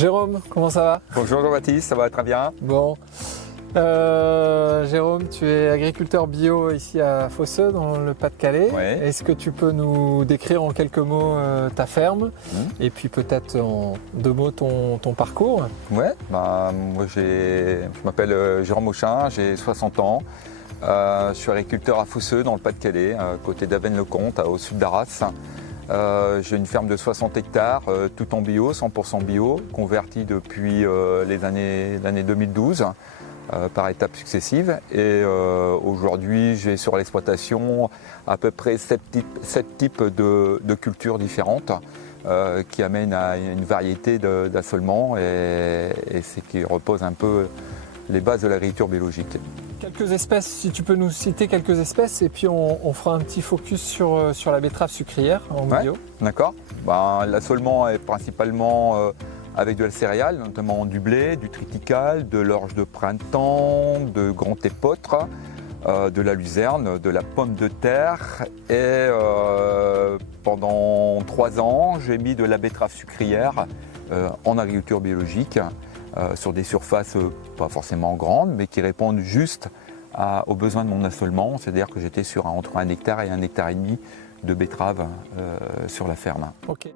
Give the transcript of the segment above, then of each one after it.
Jérôme, comment ça va? Bonjour Jean-Baptiste, ça va très bien. Bon. Jérôme, tu es agriculteur bio ici à Fosseux dans le Pas-de-Calais. Ouais. Est-ce que tu peux nous décrire en quelques mots ta ferme et puis peut-être en deux mots ton parcours? Ouais, moi je m'appelle Jérôme Auchin, j'ai 60 ans. Je suis agriculteur à Fosseux dans le Pas-de-Calais, à côté d'Avesnes-le-Comte, au sud d'Arras. J'ai une ferme de 60 hectares, tout en bio, 100% bio, convertie depuis l'année 2012. Par étapes successives. Et aujourd'hui, j'ai sur l'exploitation à peu près 7 types de cultures différentes qui amènent à une variété d'assolements et c'est qui repose un peu les bases de l'agriculture biologique. Quelques espèces, si tu peux nous citer quelques espèces et puis on fera un petit focus sur la betterave sucrière en bio. D'accord. L'assolement est principalement avec de la céréale, notamment du blé, du triticale, de l'orge de printemps, de grand épeautre, de la luzerne, de la pomme de terre. Et pendant 3 ans, j'ai mis de la betterave sucrière en agriculture biologique sur des surfaces pas forcément grandes, mais qui répondent juste aux besoins de mon assolement. C'est-à-dire que j'étais sur entre 1 hectare et 1,5 hectare de betterave sur la ferme. Okay.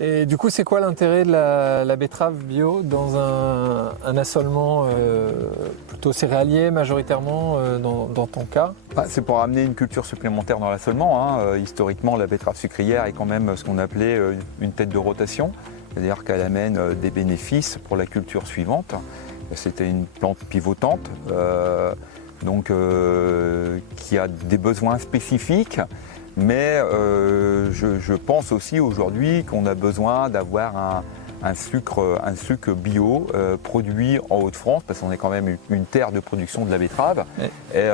Et du coup, c'est quoi l'intérêt de la betterave bio dans un assolement plutôt céréalier majoritairement dans ton cas? C'est pour amener une culture supplémentaire dans l'assolement. Historiquement, la betterave sucrière est quand même ce qu'on appelait une tête de rotation, c'est-à-dire qu'elle amène des bénéfices pour la culture suivante. C'était une plante pivotante, qui a des besoins spécifiques. Mais je pense aussi aujourd'hui qu'on a besoin d'avoir un sucre bio produit en Hauts-de-France, parce qu'on est quand même une terre de production de la betterave. Ouais. Et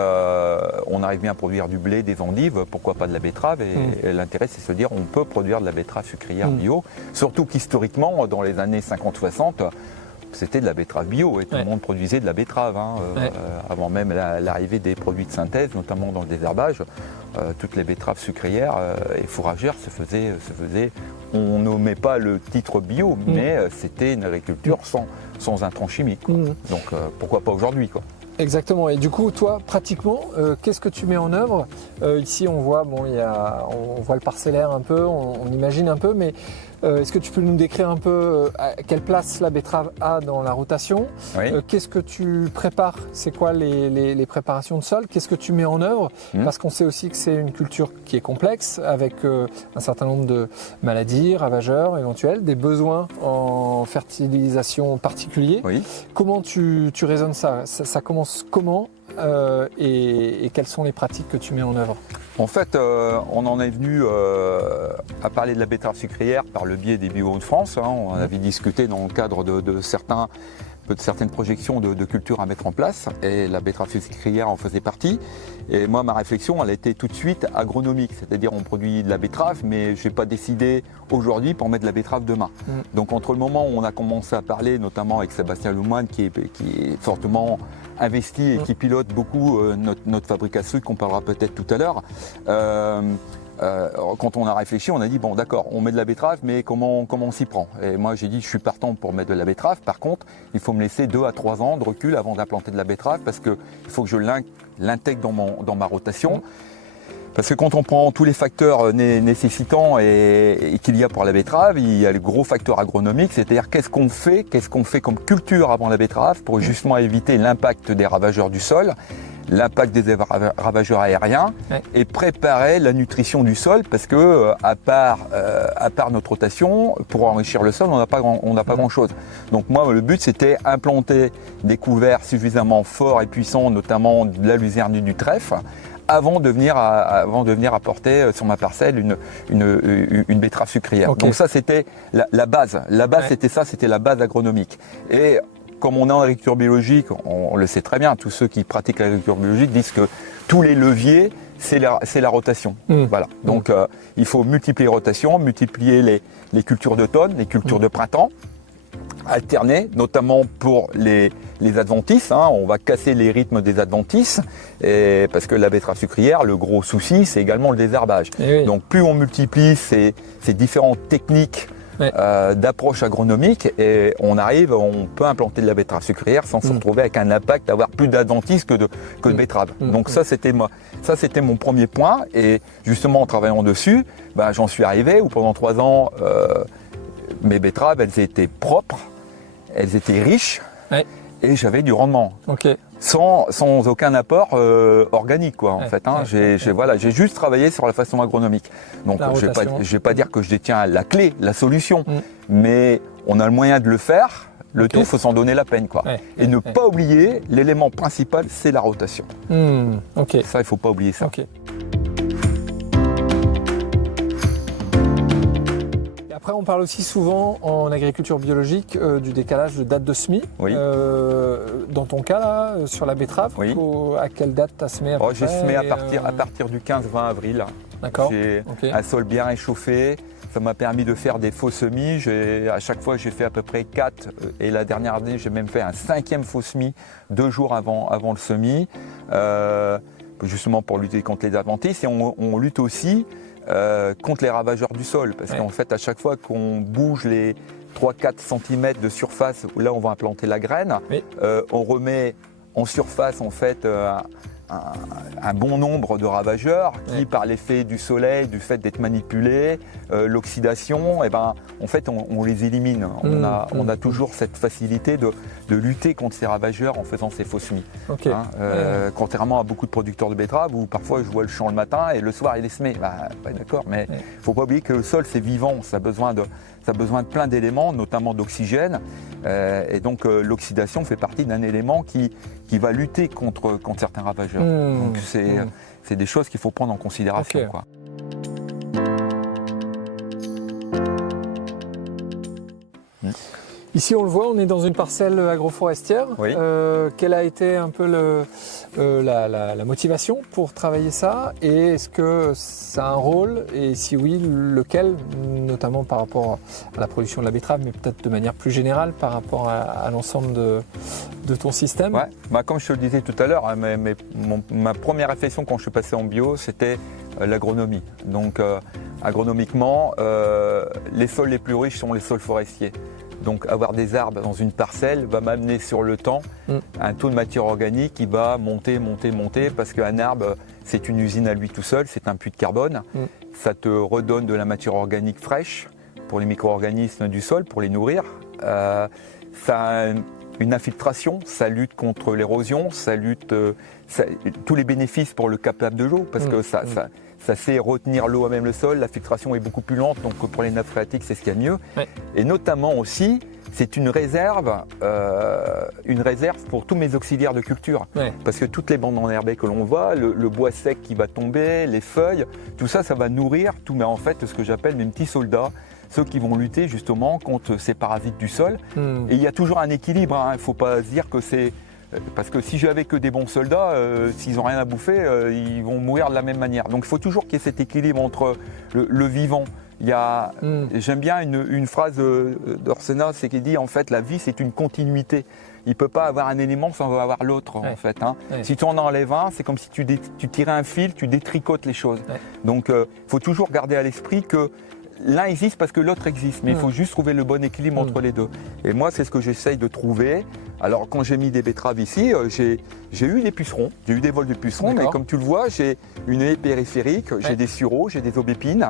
on arrive bien à produire du blé, des endives, pourquoi pas de la betterave. Et l'intérêt, c'est de se dire on peut produire de la betterave sucrière bio. Surtout qu'historiquement, dans les années 50-60, c'était de la betterave bio et tout le monde produisait de la betterave. Avant même l'arrivée des produits de synthèse, notamment dans le désherbage. Toutes les betteraves sucrières et fourragères se faisaient. On nommait pas le titre bio, mais c'était une agriculture sans intrants chimiques. Donc pourquoi pas aujourd'hui, quoi. Exactement. Et du coup, toi, pratiquement, qu'est-ce que tu mets en œuvre? Ici, on voit, on voit le parcellaire un peu, on imagine un peu, mais est-ce que tu peux nous décrire un peu à quelle place la betterave a dans la rotation? Oui. Qu'est-ce que tu prépares? C'est quoi les préparations de sol? Qu'est-ce que tu mets en œuvre? Parce qu'on sait aussi que c'est une culture qui est complexe, avec un certain nombre de maladies, ravageurs éventuels, des besoins en fertilisation particuliers. Oui. Comment tu raisonnes ça? Ça commence comment et quelles sont les pratiques que tu mets en œuvre? En fait, on en est venu à parler de la betterave sucrière par le biais des bio de France. On en avait discuté dans le cadre de certaines projections de cultures à mettre en place, et la betterave sucrière en faisait partie. Et moi, ma réflexion, elle a été tout de suite agronomique, c'est-à-dire on produit de la betterave, mais je n'ai pas décidé aujourd'hui pour mettre de la betterave demain. Donc entre le moment où on a commencé à parler, notamment avec Sébastien Louman, qui est fortement investi et qui pilote beaucoup notre fabrique à sucre, qu'on parlera peut-être tout à l'heure, quand on a réfléchi, on a dit bon d'accord, on met de la betterave, mais comment on s'y prend? Et moi j'ai dit je suis partant pour mettre de la betterave. Par contre, il faut me laisser 2 à 3 ans de recul avant d'implanter de la betterave, parce qu'il faut que je l'intègre dans ma rotation. Parce que quand on prend tous les facteurs nécessitants et qu'il y a pour la betterave, il y a le gros facteur agronomique, c'est-à-dire qu'est-ce qu'on fait comme culture avant la betterave pour justement éviter l'impact des ravageurs du sol, l'impact des ravageurs aériens, et préparer la nutrition du sol, parce que à part notre rotation, pour enrichir le sol, on n'a pas grand-chose. Donc moi, le but, c'était implanter des couverts suffisamment forts et puissants, notamment de la luzerne et du trèfle, avant de venir apporter sur ma parcelle une betterave sucrière. Okay. Donc ça, c'était la base. La base, c'était la base agronomique. Et comme on est en agriculture biologique, on le sait très bien, tous ceux qui pratiquent l'agriculture biologique disent que tous les leviers, c'est la rotation. Voilà. Donc il faut multiplier les rotations, multiplier les cultures d'automne, les cultures de printemps, alterner, notamment pour les adventices. Hein. On va casser les rythmes des adventices, parce que la betterave sucrière, le gros souci, c'est également le désherbage. Oui. Donc plus on multiplie ces différentes techniques d'approche agronomique, et on peut implanter de la betterave sucrière sans se retrouver avec un impact d'avoir plus d'adventices que de betteraves. Donc ça c'était mon premier point, et justement en travaillant dessus, j'en suis arrivé où pendant 3 ans, mes betteraves, elles étaient propres, elles étaient riches, et j'avais du rendement. Okay. Sans aucun apport organique, quoi, en fait. Hein. J'ai juste travaillé sur la façon agronomique. Donc, je ne vais pas dire que je détiens la clé, la solution, mais on a le moyen de le faire. Le tout, il faut s'en donner la peine, quoi. Et ne pas oublier, l'élément principal, c'est la rotation. Ça, il ne faut pas oublier ça. Après, on parle aussi souvent en agriculture biologique du décalage de date de semis. Oui. Dans ton cas, là, sur la betterave, à quelle date tu as semé J'ai semé à partir du 15-20 avril. D'accord. J'ai un sol bien réchauffé. Ça m'a permis de faire des faux semis. À chaque fois, j'ai fait à peu près 4. Et la dernière année, j'ai même fait un 5e faux semis 2 jours avant le semis. Justement pour lutter contre les adventices. Et on lutte aussi contre les ravageurs du sol, parce qu'en fait à chaque fois qu'on bouge les 3-4 cm de surface où là on va implanter la graine, on remet en surface en fait un bon nombre de ravageurs qui par l'effet du soleil, du fait d'être manipulés, l'oxydation, en fait on les élimine. On a toujours cette facilité de lutter contre ces ravageurs en faisant ces faux semis. Contrairement à beaucoup de producteurs de betteraves où parfois je vois le champ le matin et le soir il est semé. D'accord, mais il ne faut pas oublier que le sol c'est vivant, ça a besoin de plein d'éléments, notamment d'oxygène. Et donc l'oxydation fait partie d'un élément qui va lutter contre certains ravageurs. Donc c'est des choses qu'il faut prendre en considération. Quoi. Ici, on le voit, on est dans une parcelle agroforestière. Oui. Quelle a été un peu la motivation pour travailler ça? Et est-ce que ça a un rôle? Et si oui, lequel? Notamment par rapport à la production de la betterave, mais peut-être de manière plus générale par rapport à l'ensemble de ton système. Comme je te le disais tout à l'heure, ma première réflexion quand je suis passé en bio, c'était l'agronomie. Donc agronomiquement, les sols les plus riches sont les sols forestiers. Donc avoir des arbres dans une parcelle va m'amener sur le temps un taux de matière organique qui va monter, parce qu'un arbre, c'est une usine à lui tout seul, c'est un puits de carbone. Ça te redonne de la matière organique fraîche pour les micro-organismes du sol, pour les nourrir. Ça a une infiltration, ça lutte contre l'érosion, tous les bénéfices pour le captage de l'eau, parce que ça sait retenir l'eau à même le sol, la filtration est beaucoup plus lente, donc pour les nappes phréatiques, c'est ce qu'il y a de mieux. Et notamment aussi, c'est une réserve pour tous mes auxiliaires de culture. Parce que toutes les bandes enherbées que l'on voit, le bois sec qui va tomber, les feuilles, tout ça, ça va nourrir mais en fait ce que j'appelle mes petits soldats, ceux qui vont lutter justement contre ces parasites du sol. Et il y a toujours un équilibre, il ne faut pas se dire que c'est... Parce que si j'avais que des bons soldats, s'ils n'ont rien à bouffer, ils vont mourir de la même manière. Donc il faut toujours qu'il y ait cet équilibre entre le vivant. J'aime bien une phrase d'Orsena, c'est qu'il dit en fait la vie c'est une continuité. Il ne peut pas avoir un élément sans avoir l'autre en fait. Si tu en enlèves un, c'est comme si tu tirais un fil, tu détricotes les choses. Donc il faut toujours garder à l'esprit que l'un existe parce que l'autre existe, mais il faut juste trouver le bon équilibre entre les deux. Et moi, c'est ce que j'essaye de trouver. Alors, quand j'ai mis des betteraves ici, j'ai eu des pucerons, j'ai eu des vols de pucerons, mais comme tu le vois, j'ai une haie périphérique, j'ai des sureaux, j'ai des aubépines.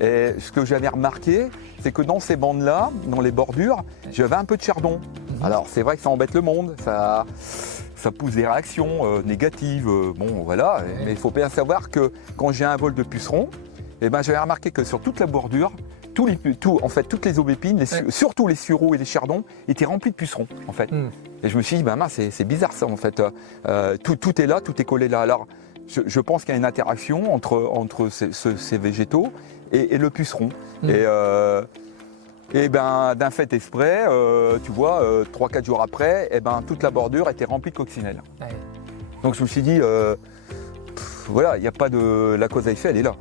Et ce que j'avais remarqué, c'est que dans ces bandes-là, dans les bordures, j'avais un peu de chardon. Alors, c'est vrai que ça embête le monde, ça pousse des réactions négatives, mais il faut bien savoir que quand j'ai un vol de pucerons, j'avais remarqué que sur toute la bordure, toutes les aubépines, surtout les sureaux et les chardons, étaient remplis de pucerons en fait. Et je me suis dit, c'est bizarre ça en fait. Tout est là, tout est collé là. Alors je pense qu'il y a une interaction entre ces végétaux et le puceron. Et d'un fait exprès, tu vois, 3-4 jours après, toute la bordure était remplie de coccinelles. Donc je me suis dit, voilà, il n'y a pas de la cause à effet, elle est là.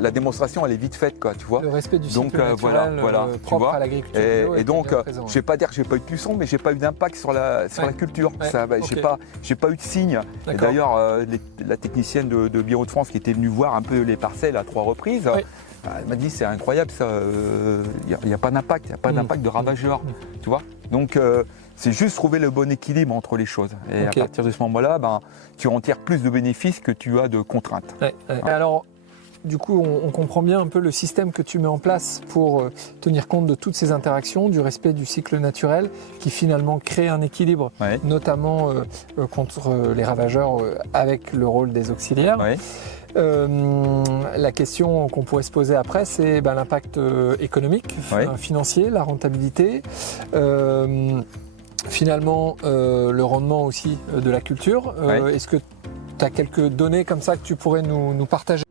La démonstration, elle est vite faite, quoi, tu vois. Le respect du cycle Donc, naturel voilà, tu propre vois. à l'agriculture. Et donc, je ne vais pas dire que j'ai pas eu de puisson, mais j'ai pas eu d'impact sur la culture. Ouais, J'ai pas eu de signe. Et d'ailleurs, la technicienne de Bio de France qui était venue voir un peu les parcelles à 3 reprises, elle m'a dit c'est incroyable, ça. Il n'y a pas d'impact, il n'y a pas d'impact de ravageurs, tu vois. Donc c'est juste trouver le bon équilibre entre les choses. Et à partir de ce moment-là, tu en tires plus de bénéfices que tu as de contraintes. Alors, du coup, on comprend bien un peu le système que tu mets en place pour tenir compte de toutes ces interactions, du respect du cycle naturel, qui finalement crée un équilibre, notamment contre les ravageurs avec le rôle des auxiliaires. La question qu'on pourrait se poser après, c'est l'impact économique, financier, la rentabilité. Finalement, le rendement aussi de la culture. Est-ce que tu as quelques données comme ça que tu pourrais nous partager ?